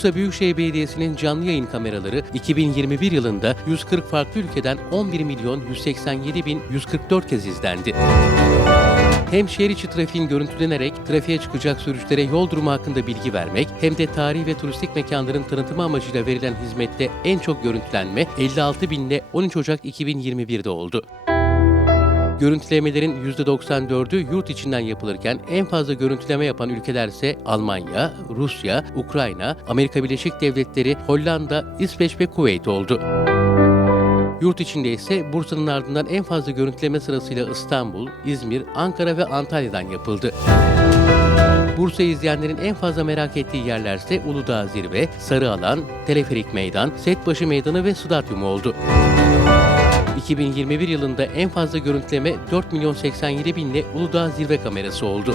Bursa Büyükşehir Belediyesi'nin canlı yayın kameraları 2021 yılında 140 farklı ülkeden 11 milyon 187 bin 144 kez izlendi. Hem şehir içi trafiğin görüntülenerek trafiğe çıkacak sürücülere yol durumu hakkında bilgi vermek hem de tarihi ve turistik mekanların tanıtımı amacıyla verilen hizmette en çok görüntülenme 56 bin ile 13 Ocak 2021'de oldu. Görüntülemelerin %94'ü yurt içinden yapılırken en fazla görüntüleme yapan ülkeler ise Almanya, Rusya, Ukrayna, Amerika Birleşik Devletleri, Hollanda, İsveç ve Kuveyt oldu. Yurt içinde ise Bursa'nın ardından en fazla görüntüleme sırasıyla İstanbul, İzmir, Ankara ve Antalya'dan yapıldı. Bursa izleyenlerin en fazla merak ettiği yerlerse Uludağ Zirve, Sarıalan, Teleferik Meydan, Setbaşı Meydanı ve Stadyum oldu. 2021 yılında en fazla görüntüleme 4 milyon 87 binle Uludağ Zirve kamerası oldu.